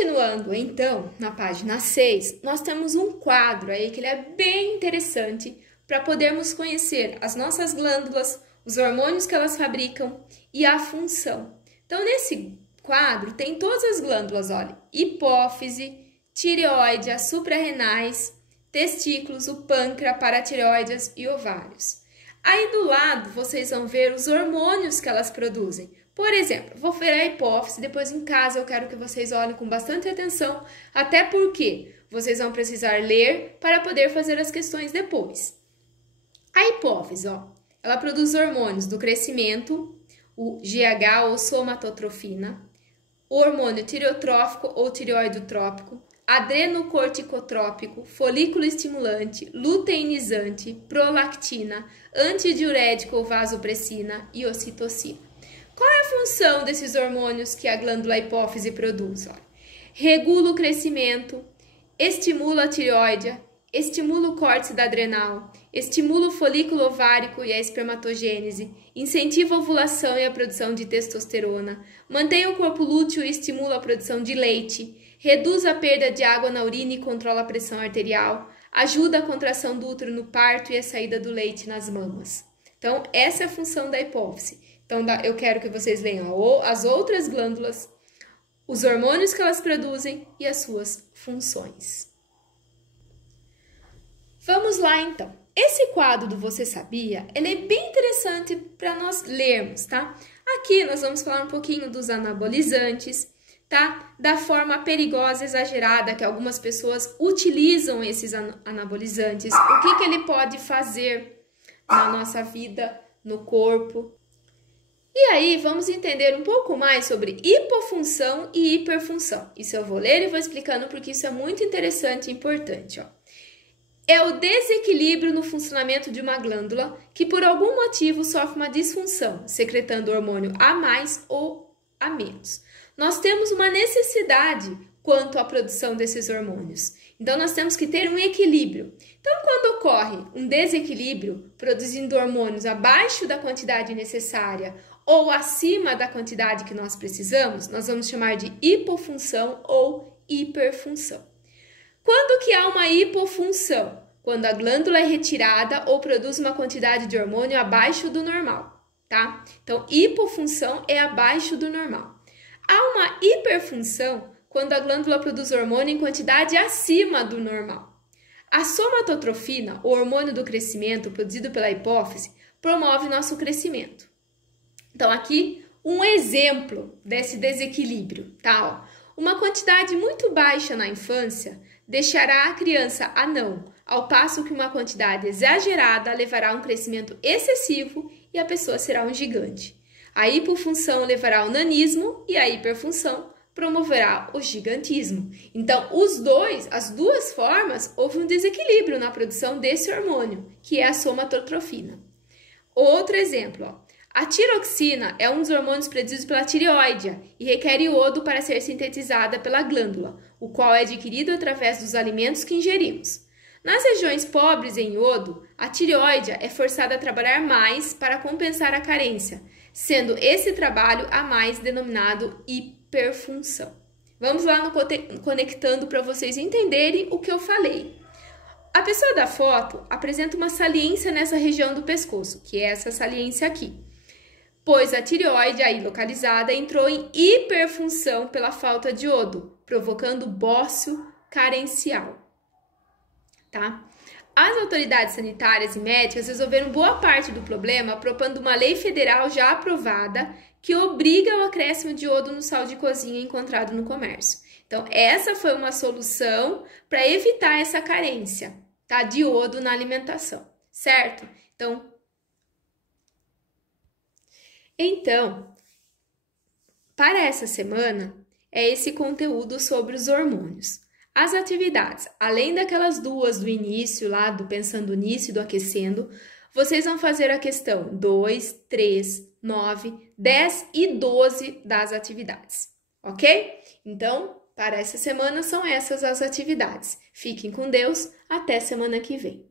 Continuando, então, na página 6, nós temos um quadro aí que ele é bem interessante para podermos conhecer as nossas glândulas, os hormônios que elas fabricam e a função. Então, nesse quadro tem todas as glândulas, olha, hipófise, tireoide, as suprarrenais, testículos, o pâncreas, paratireoides e ovários. Aí do lado vocês vão ver os hormônios que elas produzem. Por exemplo, vou ver a hipófise, depois em casa eu quero que vocês olhem com bastante atenção, até porque vocês vão precisar ler para poder fazer as questões depois. A hipófise, ó, ela produz hormônios do crescimento, o GH ou somatotrofina, o hormônio tireotrófico ou tireoidotrópico, adrenocorticotrópico, folículo estimulante, luteinizante, prolactina, antidiurético ou vasopressina e ocitocina. Qual é a função desses hormônios que a glândula hipófise produz? Olha, regula o crescimento, estimula a tireoide, estimula o córtex da adrenal, estimula o folículo ovárico e a espermatogênese, incentiva a ovulação e a produção de testosterona, mantém o corpo lúteo e estimula a produção de leite, reduz a perda de água na urina e controla a pressão arterial, ajuda a contração do útero no parto e a saída do leite nas mamas. Então, essa é a função da hipófise. Então, eu quero que vocês leiam as outras glândulas, os hormônios que elas produzem e as suas funções. Vamos lá, então. Esse quadro do Você Sabia, ele é bem interessante para nós lermos, tá? Aqui nós vamos falar um pouquinho dos anabolizantes, tá? Da forma perigosa, exagerada que algumas pessoas utilizam esses anabolizantes, o que ele pode fazer na nossa vida, no corpo. E aí, vamos entender um pouco mais sobre hipofunção e hiperfunção. Isso eu vou ler e vou explicando porque isso é muito interessante e importante, ó. É o desequilíbrio no funcionamento de uma glândula que por algum motivo sofre uma disfunção, secretando hormônio a mais ou a menos. Nós temos uma necessidade quanto à produção desses hormônios. Então, nós temos que ter um equilíbrio. Então, quando ocorre um desequilíbrio, produzindo hormônios abaixo da quantidade necessária ou acima da quantidade que nós precisamos, nós vamos chamar de hipofunção ou hiperfunção. Quando que há uma hipofunção? Quando a glândula é retirada ou produz uma quantidade de hormônio abaixo do normal, tá? Então, hipofunção é abaixo do normal. Há uma hiperfunção quando a glândula produz hormônio em quantidade acima do normal. A somatotrofina, o hormônio do crescimento produzido pela hipófise, promove nosso crescimento. Então, aqui um exemplo desse desequilíbrio, tá? Ó, uma quantidade muito baixa na infância deixará a criança anão, ao passo que uma quantidade exagerada levará a um crescimento excessivo e a pessoa será um gigante. A hipofunção levará ao nanismo e a hiperfunção promoverá o gigantismo. Então, as duas formas, houve um desequilíbrio na produção desse hormônio, que é a somatotrofina. Outro exemplo, ó. A tiroxina é um dos hormônios produzidos pela tireoide e requer iodo para ser sintetizada pela glândula, o qual é adquirido através dos alimentos que ingerimos. Nas regiões pobres em iodo, a tireoide é forçada a trabalhar mais para compensar a carência, sendo esse trabalho a mais denominado hiperfunção. Vamos lá no conectando para vocês entenderem o que eu falei. A pessoa da foto apresenta uma saliência nessa região do pescoço, que é essa saliência aqui, pois a tireoide aí localizada entrou em hiperfunção pela falta de iodo, provocando bócio carencial, tá? As autoridades sanitárias e médicas resolveram boa parte do problema propondo uma lei federal já aprovada que obriga o acréscimo de iodo no sal de cozinha encontrado no comércio. Então, essa foi uma solução para evitar essa carência, tá, de iodo na alimentação, certo? Então, para essa semana, é esse conteúdo sobre os hormônios. As atividades, além daquelas duas do início, lá do Pensando Nisso e do Aquecendo, vocês vão fazer a questão 2, 3, 9, 10 e 12 das atividades, ok? Então, para essa semana são essas as atividades. Fiquem com Deus, até semana que vem.